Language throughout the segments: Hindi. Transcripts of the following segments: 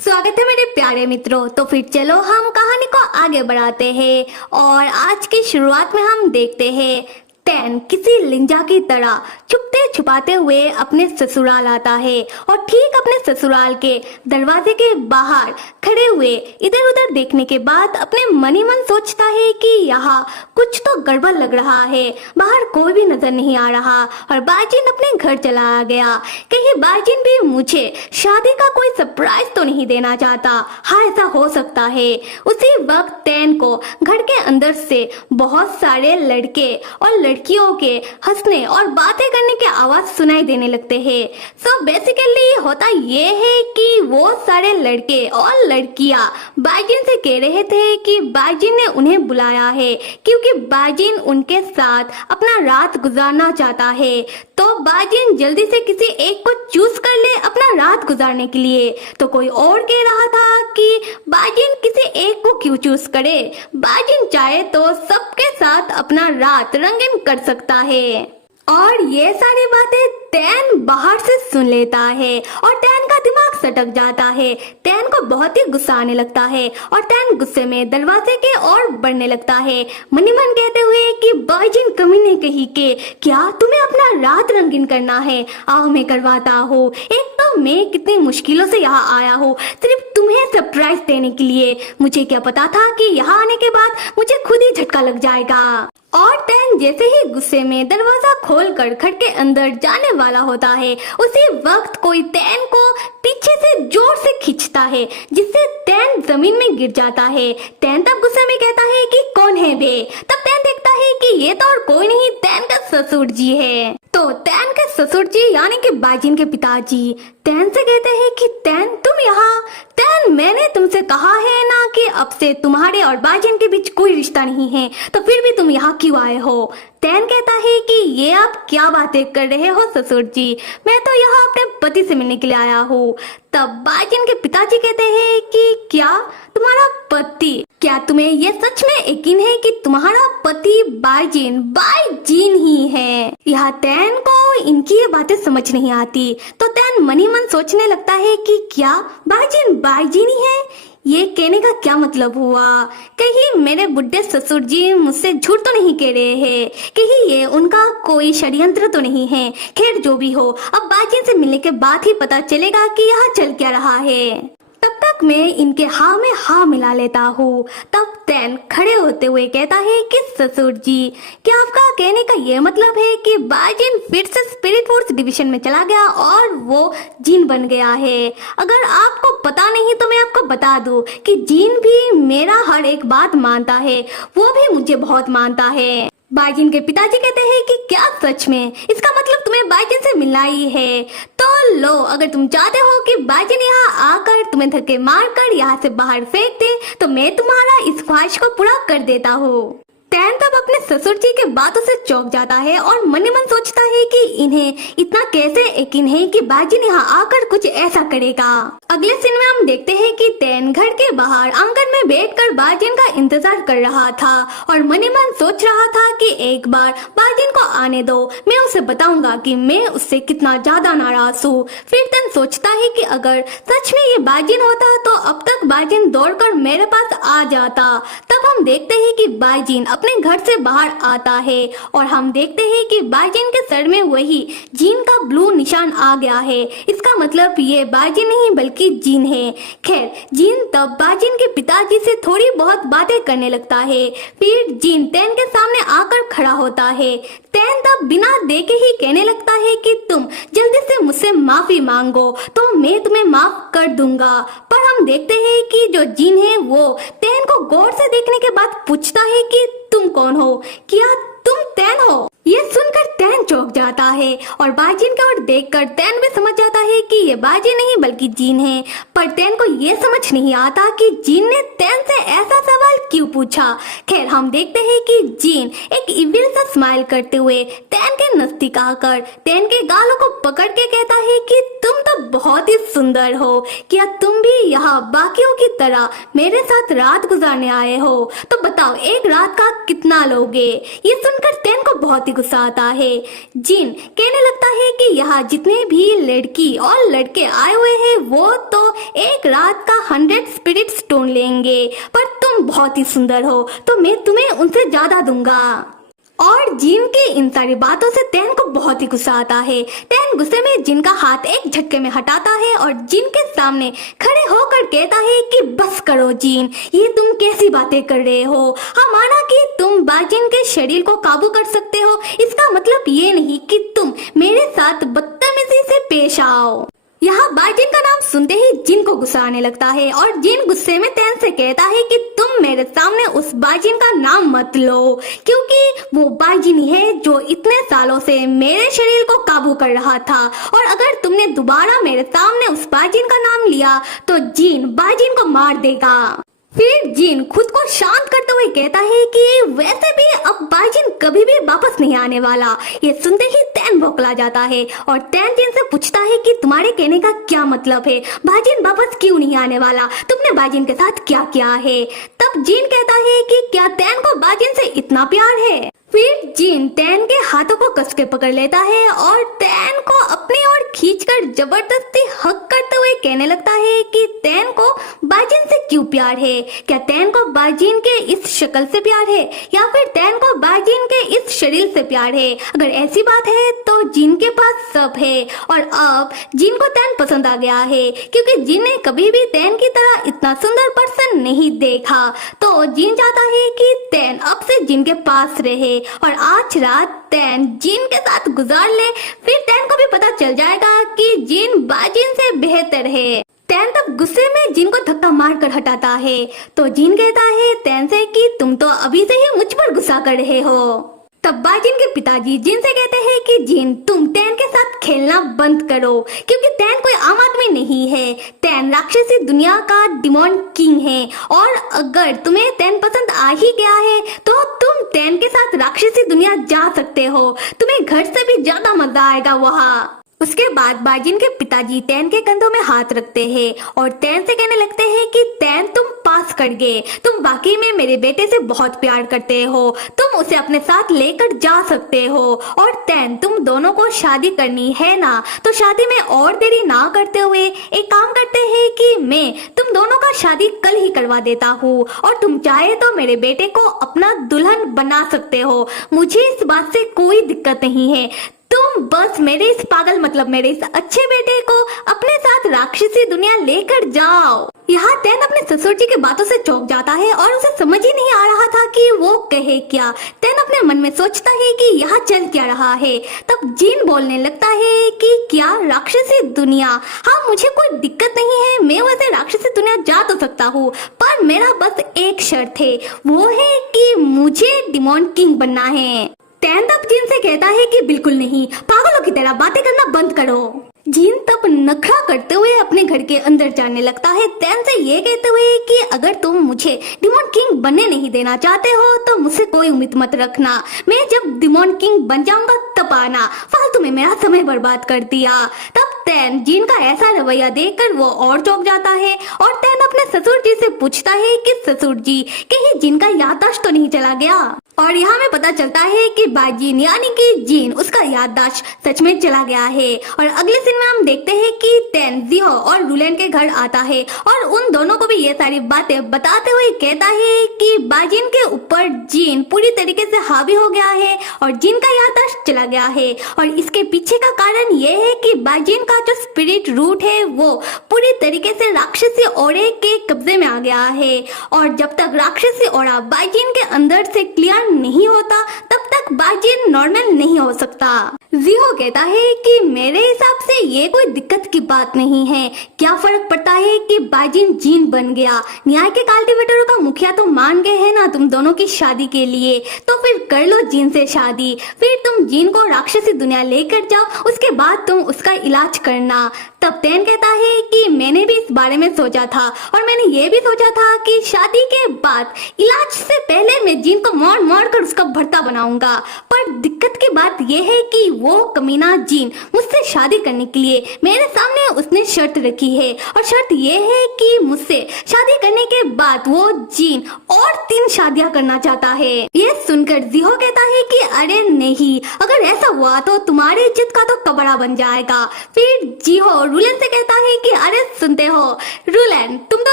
स्वागत है मेरे प्यारे मित्रों। तो फिर चलो हम कहानी को आगे बढ़ाते हैं और आज की शुरुआत में हम देखते हैं टैन किसी लिंजा की तरह छुपते छुपाते हुए अपने ससुराल आता है और ठीक अपने ससुराल के दरवाजे के बाहर खड़े हुए इधर उधर देखने के बाद अपने मन ही मन सोचता है कि यहाँ कुछ तो गड़बड़ लग रहा है। बाहर कोई भी नजर नहीं आ रहा और बाजिन अपने घर चला आ गया। कहीं बाजिन भी मुझे शादी का कोई सरप्राइज तो नहीं देना चाहता। हाँ, ऐसा हो सकता है। उसी वक्त टैन को घर के अंदर से बहुत सारे लड़के और लड़कियों के हंसने और बातें करने की आवाज सुनाई देने लगते हैं। सो बेसिकली होता ये है कि वो सारे लड़के और लड़कियां बाजिन से कह रहे थे कि बाजिन ने उन्हें बुलाया है क्योंकि बाजिन उनके साथ अपना रात गुजारना चाहता है। तो बाजिन जल्दी से किसी एक को चूज कर ले अपना रात गुजारने के लिए। तो कोई और कह रहा था कि बाजिन किसी एक को क्यों चूज करे, बाजिन चाहे तो सबके साथ अपना रात रंगीन कर सकता है। और ये सारी बातें टैन बाहर से सुन लेता है और टैन का दिमाग सटक जाता है। टैन को बहुत ही गुस्सा आने लगता है और टैन गुस्से में दरवाजे के ओर बढ़ने लगता है, मनी मन कहते हुए कि बाजिन कमीने कहीं के, क्या तुम्हें अपना रात रंगीन करना है? आओ मैं करवाता हूँ। एक तो मैं कितनी मुश्किलों से यहाँ आया हूँ सिर्फ तुम्हें सरप्राइज देने के लिए। मुझे क्या पता था कि यहाँ आने के बाद मुझे खुद ही झटका लग जाएगा। और टैन जैसे ही गुस्से में दरवाजा खोलकर घर के अंदर जाने वाला होता है, उसी वक्त कोई टैन को पीछे से जोर से खींचता है जिससे टैन जमीन में गिर जाता है। टैन तब गुस्से में कहता है कि कौन है बे? तब टैन देखता है कि ये तो और कोई नहीं टैन का ससुर जी है। तो टैन के ससुर जी यानी कि बाजिन के पिताजी टैन से कहते हैं कि टैन तुम यहाँ? टैन मैंने तुमसे कहा है ना कि अब से तुम्हारे और बाजिन के बीच कोई रिश्ता नहीं है, तो फिर भी तुम यहाँ क्यों आए हो? टैन कहता है कि ये आप क्या बातें कर रहे हो ससुर जी, मैं तो यहाँ अपने पति से मिलने के लिए आया हूँ। तब बाजिन के पिताजी कहते हैं कि क्या तुम्हारा पति? क्या तुम्हें ये सच में यकीन है कि तुम्हारा पति बाजिन ही है? यहाँ टैन को इनकी ये बातें समझ नहीं आती। तो टैन मन ही मन सोचने लगता है कि क्या बाजिन ही है? ये कहने का क्या मतलब हुआ? कहीं मेरे बुढ़े ससुर जी मुझसे झूठ तो नहीं कह रहे हैं? कहीं ये उनका कोई षड्यंत्र तो नहीं है? खैर जो भी हो, अब बाजिन से मिलने के बाद ही पता चलेगा कि यहाँ चल क्या रहा है। तब तक मैं इनके हाँ में हाँ मिला लेता हूँ। तब टैन खड़े होते हुए कहता है कि ससुर जी, क्या आपका कहने का ये मतलब है कि बाजिन फिर से स्पिरिट फोर्स डिवीजन में चला गया और वो जीन बन गया है? अगर आपको पता नहीं तो मैं आपको बता दूं कि जीन भी मेरा हर एक बात मानता है, वो भी मुझे बहुत मानता है। बाजिन के पिताजी कहते हैं कि क्या सच में? इसका मतलब तुम्हें बाजिन से मिलना ही है? तो लो, अगर तुम चाहते हो कि बाजिन यहाँ आकर तुम्हें धक्के मारकर यहाँ से बाहर फेंक दे तो मैं तुम्हारा इस ख्वाहिश को पूरा कर देता हूँ। टैन तब अपने ससुर जी के बातों से चौंक जाता है और मन ही मन सोचता है कि इन्हें इतना कैसे यकीन है कि बाजिन यहाँ आकर कुछ ऐसा करेगा। अगले सीन में हम देखते हैं कि टैन घर के बाहर आंगन में बैठकर बाजिन का इंतजार कर रहा था और मन ही मन सोच रहा था कि एक बार बाजिन को आने दो, मैं उसे बताऊंगा कि मैं उससे कितना ज्यादा नाराज हूँ। फिर टैन सोचता है कि अगर सच में ये बाजिन होता तो अब तक बाजिन दौड़कर मेरे पास आ जाता। तब हम देखते हैं कि बाजिन अपने घर से बाहर आता है और हम देखते हैं कि बाजिन के सर में वही जीन का ब्लू निशान आ गया है। इसका मतलब ये बाजिन नहीं बल्कि जीन है। खैर, जीन तब बाजिन के पिताजी से थोड़ी बहुत बातें करने लगता है। फिर जीन टैन के सामने आकर खड़ा होता है। टैन तब बिना देखे ही कहने लगता है कि तुम जल्दी से मुझसे माफी मांगो तो मैं तुम्हें माफ कर दूंगा। पर हम देखते हैं कि जो जीन है वो टैन को गौर से देखने के बाद पूछता है कि तुम कौन हो? क्या तुम टैन हो? ये सुनकर टैन चौंक जाता है और बाजिन की ओर देखकर टैन भी समझ जाता है कि ये बाजिन नहीं बल्कि जीन है। पर टैन को ये समझ नहीं आता कि जीन ने टैन से ऐसा सवाल क्यों पूछा। खैर, हम देखते हैं कि जीन एक इविल सा स्माइल करते हुए टैन के नजदीक आकर टैन के गालों को पकड़ के कहता है कि तुम तो बहुत ही सुंदर हो। क्या तुम भी यहाँ बाकियों की तरह मेरे साथ रात गुजारने आए हो? तो बताओ एक रात का कितना लोगे? ये सुनकर तैन को बहुत ही गुस्सा आता है। जिन कहने लगता है कि यहाँ जितने भी लड़की और लड़के आए हुए हैं वो तो एक रात का 100 स्पिरिट स्टोन लेंगे, पर तुम बहुत ही सुंदर हो तो मैं तुम्हें उनसे ज्यादा दूंगा। और जिन की इन सारी बातों से तैन को बहुत ही गुस्सा आता है। तैन गुस्से में जिन का हाथ एक झटके में हटाता है और जिन के सामने खड़े होकर कहता है कि बस करो जिन, ये तुम कैसी बातें कर रहे हो? हाँ, माना कि तुम बाजिन के शरीर को काबू कर सकते हो, इसका मतलब ये नहीं कि तुम मेरे साथ बदतमीजी से पेश आओ। यहाँ बाजिन का नाम सुनते ही जिन को गुस्सा आने लगता है और जिन गुस्से में तैन से कहता है कि तुम मेरे सामने उस बाजिन का नाम मत लो, क्योंकि वो बाजिन है जो इतने सालों से मेरे शरीर को काबू कर रहा था, और अगर तुमने दोबारा मेरे सामने उस बाजिन का नाम लिया तो जिन बाजिन को मार देगा। फिर जिन खुद को शांत करते हुए कहता है कि वैसे भी अब बाजिन कभी भी वापस नहीं आने वाला। ये सुनते ही तैन बौखला जाता है और तैन जिन से पूछता है कि तुम्हारे कहने का क्या मतलब है? बाजिन वापस क्यों नहीं आने वाला? तुमने बाजिन के साथ क्या किया है? तब जिन कहता है कि क्या तैन को बाजिन से इतना प्यार है? फिर जिन तैन के हाथों को कस के पकड़ लेता है और तैन को अपनी ओर खींचकर जबरदस्ती हक करते हुए कहने लगता है कि तैन को बाजिन से क्यों प्यार है? क्या तैन को बाजिन के इस शक्ल से प्यार है या फिर तैन को बाजिन के इस शरीर से प्यार है? अगर ऐसी बात है तो जिन के पास सब है और अब जिन को तैन पसंद आ गया है, क्योंकि जिन ने कभी भी तैन की तरह इतना सुंदर पर्सन नहीं देखा। तो जिन चाहता है कि तैन अब से जिन के पास रहे और आज रात तैन जिन के साथ गुजार ले, फिर तैन को भी पता चल जाएगा कि जिन बाजिन से बेहतर है। तैन तब गुस्से में जिन को धक्का मार कर हटाता है तो जिन कहता है तैन से कि तुम तो अभी से ही मुझ पर गुस्सा कर रहे हो। तब बाजिन के पिताजी जिन से कहते हैं कि जिन तुम तैन के साथ खेलना बंद करो, क्योंकि तैन कोई आम आदमी नहीं है। तैन राक्षसी दुनिया का डिमोन किंग है और अगर तुम्हें तैन पसंद आ ही गया है तो तुम तैन के साथ राक्षसी दुनिया जा सकते हो। तुम्हें घर से भी ज्यादा मजा आएगा वहाँ। उसके बाद बाजिन के पिताजी तैन के कंधों में हाथ रखते हैं और तैन से कहने लगते हैं कि तैन तुम पास कर गए, तुम वाकई में मेरे बेटे से बहुत प्यार करते हो, तुम उसे अपने साथ लेकर जा सकते हो। और तैन तुम दोनों को शादी करनी है ना, तो शादी में और देरी ना करते हुए एक काम करते हैं कि मैं तुम दोनों का शादी कल ही करवा देता हूँ और तुम चाहे तो मेरे बेटे को अपना दुल्हन बना सकते हो। मुझे इस बात से कोई दिक्कत नहीं है, तुम बस मेरे इस पागल मतलब मेरे इस अच्छे बेटे को अपने साथ राक्षसी दुनिया लेकर जाओ। यहाँ तैन अपने ससुर जी की बातों से चौंक जाता है और उसे समझ ही नहीं आ रहा था कि वो कहे क्या। तैन अपने मन में सोचता है कि यहाँ चल क्या रहा है। तब जिन बोलने लगता है कि क्या राक्षसी दुनिया? हाँ, मुझे कोई दिक्कत नहीं है, मैं वैसे राक्षसी दुनिया जा तो सकता हूँ, पर मेरा बस एक शर्त है, वो है कि मुझे डिमोन किंग बनना है। तैन तब जिन से कहता है कि बिल्कुल नहीं, पागलों की तरह बातें करना बंद करो। जिन तब नखरा करते हुए अपने घर के अंदर जाने लगता है, तैन से ये कहते हुए कि अगर तुम मुझे डिमोन किंग बनने नहीं देना चाहते हो तो मुझसे कोई उम्मीद मत रखना, मैं जब डिमोन किंग बन जाऊंगा तब आना, फालतू में मेरा समय बर्बाद कर दिया। तब तैन जिन का ऐसा रवैया देखकर वो और चौंक जाता है और तैन अपने ससुर जी से पूछता है कि ससुर जी, कहीं जिन का याददाश्त तो नहीं चला गया? और यहाँ में पता चलता है कि बाजिन यानी कि जिन, उसका याददाश्त सच में चला गया है। और अगले सीन में हम देखते हैं कि तैन जिहो और रुलेन के घर आता है और उन दोनों को भी ये सारी बातें बताते हुए कहता है कि बाजिन के ऊपर जिन पूरी तरीके से हावी हो गया है और जिन का याददाश्त चला गया है। और इसके पीछे का कारण ये है कि बाजिन का जो स्पिरिट रूट है वो पूरी तरीके से राक्षसी ओरे के कब्जे में आ गया है और जब तक राक्षसी ओरा बाजिन के अंदर से क्लियर नहीं होता तब तक बाजिन नॉर्मल नहीं हो सकता। जिहो कहता है कि मेरे हिसाब से ये कोई दिक्कत की बात नहीं है, क्या फर्क पड़ता है कि बाजिन जिन बन गया, न्याय के कल्टीवेटरों का मुखिया तो मान गए हैं ना तुम दोनों की शादी के लिए, तो फिर कर लो जिन से शादी, फिर तुम जिन को राक्षसी दुनिया लेकर जाओ, उसके बाद तुम उसका इलाज करना। तब तैन कहता है कि मैंने भी इस बारे में सोचा था और मैंने ये भी सोचा था कि शादी के बाद इलाज से पहले मैं जीन को मोड़ मोड़ कर उसका भरता बनाऊंगा। पर दिक्कत की बात यह है कि वो कमीना जीन मुझसे शादी करने के लिए मेरे सामने उसने शर्त रखी है और शर्त ये है कि मुझसे शादी करने के बाद वो जीन और 3 शादियां करना चाहता है। ये सुनकर जिहो कहता है कि अरे नहीं, अगर ऐसा हुआ तो तुम्हारी इज्जत का तो कबड़ा बन जाएगा। फिर जिहो रुलेन से कहता है कि अरे सुनते हो रुलेन, तुम तो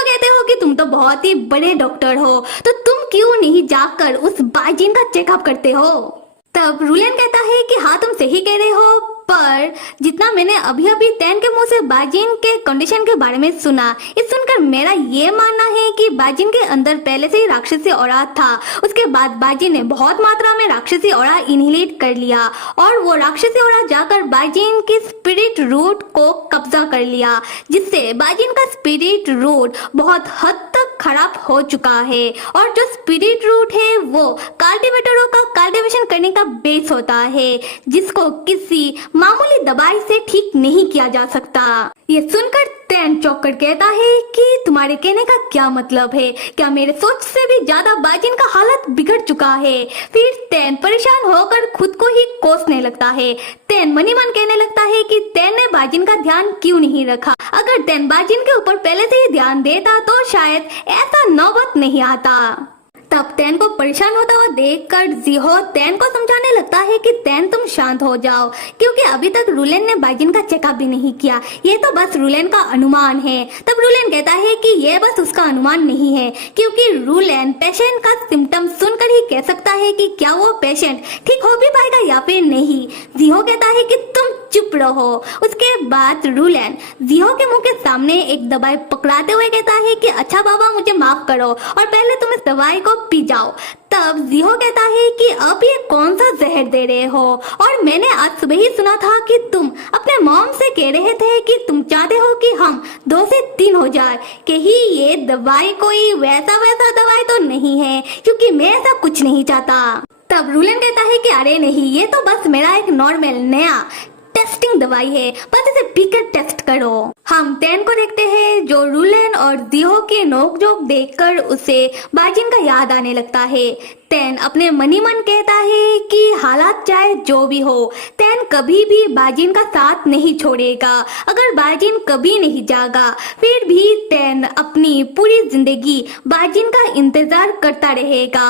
कहते हो कि तुम तो बहुत ही बड़े डॉक्टर हो, तो तुम क्यों नहीं जाकर उस बाजिन का चेकअप करते हो। तब रुलेन कहता है कि हाँ तुम सही कह रहे हो, पर जितना मैंने अभी अभी तैन के मुंह से बाजिन के कंडीशन के बारे में सुना, इस सुनकर मेरा ये मानना है कि बाजिन के अंदर पहले से ही राक्षसी ऑरा था। उसके बाद बाजिन ने बहुत मात्रा में राक्षसी ऑरा इनहेलेट कर लिया और वो राक्षसी ऑरा जाकर बाजिन की स्पिरिट रूट को कब्जा कर लिया, जिससे बाजिन का स्पिरिट रूट बहुत हद तक खराब हो चुका है। और जो स्पिरिट रूट है वो कल्टीवेटरों का कल्टीवेशन करने का बेस होता है, जिसको किसी मामूली दवाई से ठीक नहीं किया जा सकता। ये सुनकर तैन चौंक कर कहता है कि तुम्हारे कहने का क्या मतलब है, क्या मेरे सोच से भी ज्यादा बाजिन का हालत बिगड़ चुका है। फिर तैन परेशान होकर खुद को ही कोसने लगता है। तैन मनी मन कहने लगता है कि तैन ने बाजिन का ध्यान क्यों नहीं रखा। अगर तैन बाजिन के ऊपर पहले से ही ध्यान देता तो शायद ऐसा नौबत नहीं आता। तब तैन को परेशान होता हुआ देखकर जिहो तैन को समझाने लगता है कि तैन तुम शांत हो जाओ, क्योंकि अभी तक रुलेन ने बाजिन का चेकअप भी नहीं किया, ये तो बस रुलेन का अनुमान है। तब रुलेन कहता है कि ये बस उसका अनुमान नहीं है, क्योंकि रुलेन पेशेंट का सिम्टम सुनकर ही कह सकता है कि क्या वो पेशेंट ठीक हो भी पाएगा या फिर नहीं। जिहो कहता है कि तुम चुप रहो। उसके बाद रुलेन जिहो के मुंह के सामने एक दवाई पकड़ाते हुए कहता है कि अच्छा बाबा मुझे माफ करो और पहले तुम इस दवाई को पी जाओ। तब जिहो कहता है कि अब ये कौन सा जहर दे रहे हो, और मैंने आज सुबह ही सुना था कि तुम अपने मॉम से कह रहे थे कि तुम चाहते हो कि हम 2 से 3 हो जाए। कहीं ये दवाई कोई वैसा दवाई तो नहीं है, क्योंकि मैं ऐसा कुछ नहीं चाहता। तब रुलेन कहता है कि अरे नहीं, ये तो बस मेरा एक नॉर्मल नया टेस्टिंग दवाई है, बस इसे पीकर टेस्ट करो। हम तैन को देखते हैं जो रुलेन और जिहो की नोकझोंक देखकर उसे बाजिन का याद आने लगता है। तैन अपने मनी मन कहता है कि हालात चाहे जो भी हो, तैन कभी भी बाजिन का साथ नहीं छोड़ेगा। अगर बाजिन कभी नहीं जागा, फिर भी तैन अपनी पूरी जिंदगी बाजिन का इंतजार करता रहेगा।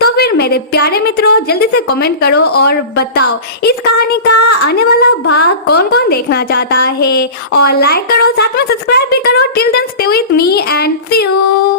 तो फिर मेरे प्यारे मित्रों, जल्दी से कमेंट करो और बताओ इस कहानी का आने वाला भाग कौन कौन देखना चाहता है, और लाइक करो, साथ में सब्सक्राइब भी करो। Till then stay with me and see you.